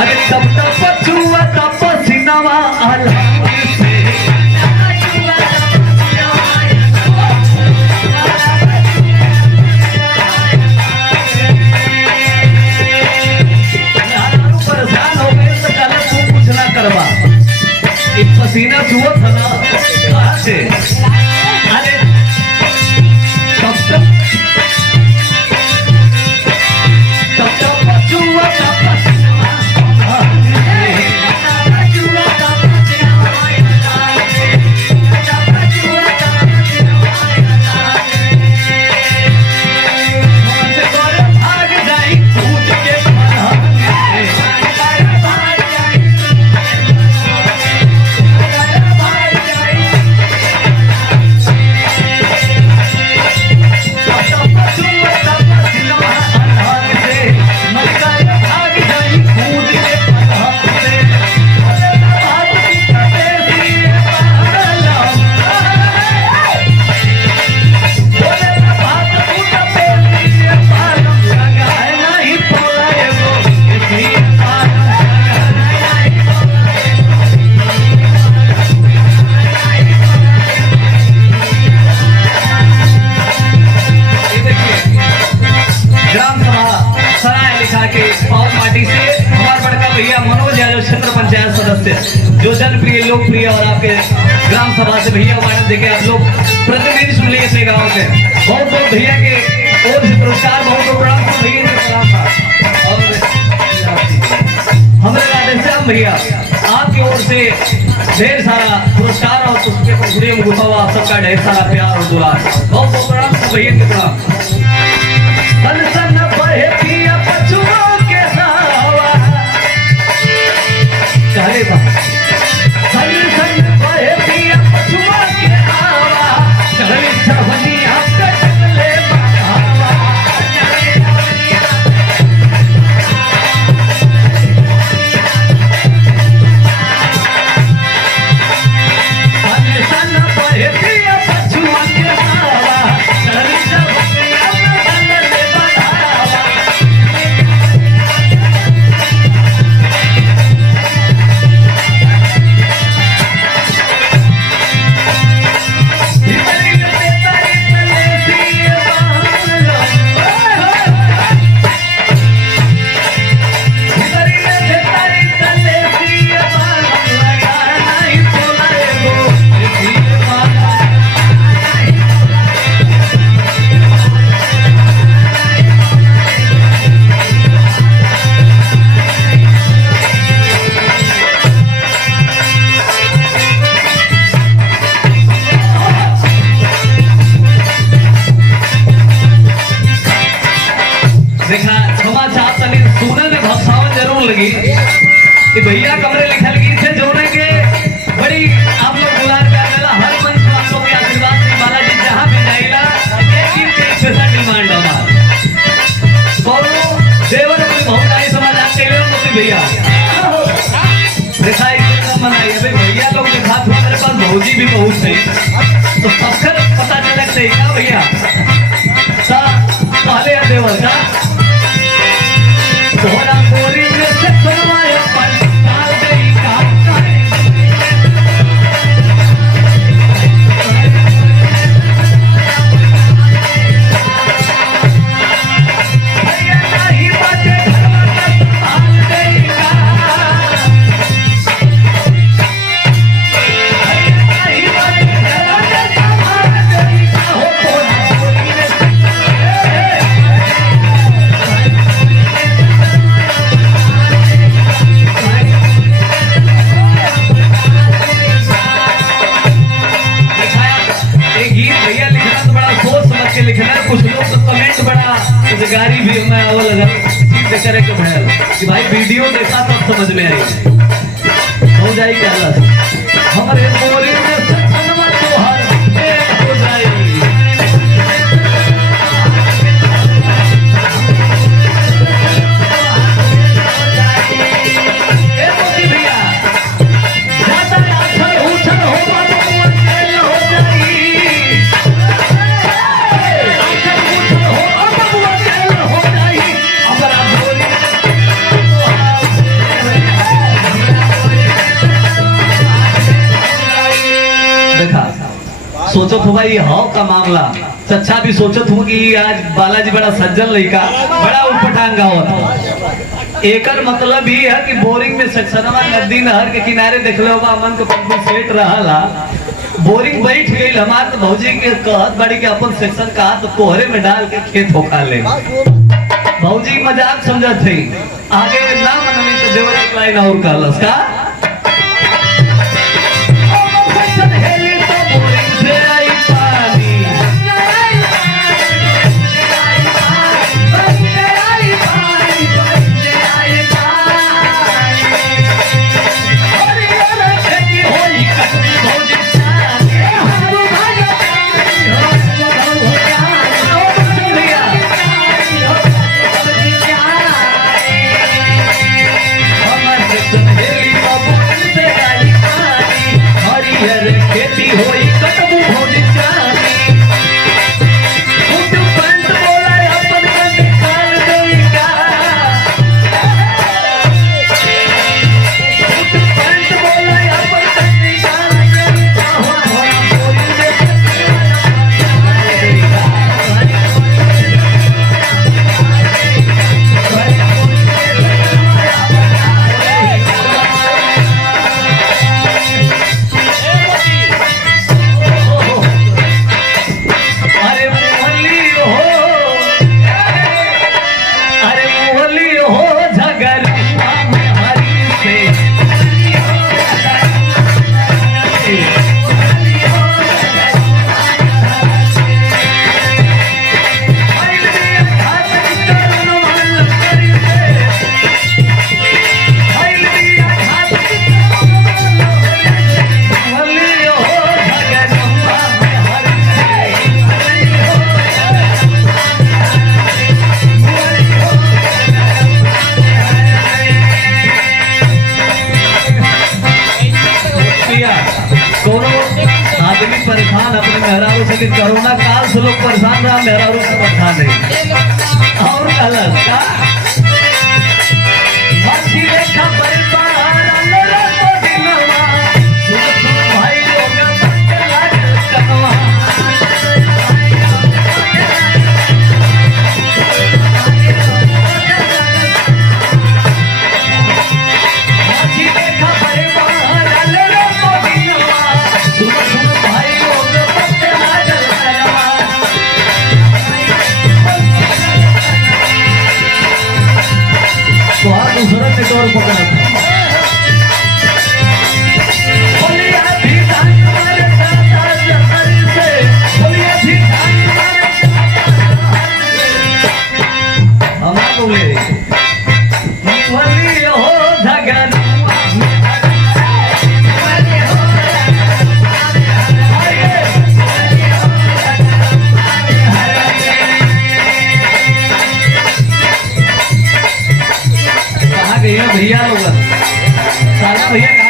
अरे तब तब पछुआ तब पसीनावा अलग से परेशान हो गए तो कल तू कुछ ना करवा एक पसीना छुआ था ना कहाँ से अरे तब तक पछुआ तब जो जनप्रिय लोकप्रिय और आपके ग्राम सभा से भैया वार्ड देके आप लोग प्रतिनिधि सुन लिए अपने गाँव के बहुत बहुत भैया के ओर से पुरस्कार बहुत बहुत प्रणाम भैया ने प्रणाम था और हमारे राधे श्याम भैया आपकी ओर से ढेर सारा पुरस्कार और उसके खुदे में गुफा हुआ सबका ढेर सारा प्यार और दुलार बहुत बहुत प्रणाम भैया के प्रणाम सन सन बढ़े पिया पछुआ के सावा चाहे बा सन सन बढ़े पिया पछुआ के आवा चढ़ी छवनी आपके चले बढ़ावा सन सन बढ़े पिया पछुआ के आवा चढ़ी छवनी आपके चले बढ़ावा कि भैया कमरे लिखल गई थे जोड़े के बड़ी आप लोग बुला डाला हर मंच में आप लोग के आशीर्वाद से बालाजी जहाँ भी जाएगा एक स्पेशल डिमांड हमारा देवर अपनी बहुताई समाज आपके लिए मोती भैया दिखाई मनाई अभी भैया लोग के साथ मेरे पास भौजी भी बहुत है तो अक्सर पता चला चाहिए क्या भैया पहले देवर का तोहरा पूरी में से सुनवाया पर डाल गई भैया नहीं बातें डाल गई लिखना कुछ लोग तो कमेंट बड़ा गाड़ी भी मैं वो लगा सीधे करे के भैया कि भाई वीडियो देखा तब समझ में आई हो जाएगी अल्लाह हमारे मोरी में सत्संग तोहर हो जाएगी भैया ज्यादा आखर उठन हो सोचत हो भाई हाव का मामला चच्चा भी सोचत हूँ कि आज बालाजी बड़ा सज्जन लड़का बड़ा उठपटांग गावत एकर मतलब ही है कि बोरिंग में सक्सनवा नदी नहर के किनारे देखले होगा मन के पंखी सेट रहला बोरिंग बैठ गई हमार तो भौजी के कहत बड़ी के अपन सेक्शन का तो कोहरे में डाल के खेत होखा ले भौजी मजाक समझत थी आगे ना मनवी तो देवर एक लाइन और कहलस का परेशान अपने मेहरारू से कोरोना काल से लोग परेशान रहा मेहरारू से परेशान नहीं और गलत का मछली रेखा परिवार अल्लाह को दिनवा सुन भाई लोग के लाज कनवा मछली रेखा परिवार अल्लाह को दिनवा सुन भाई दूसरा से दौर पकड़ा भैया लोग साला भैया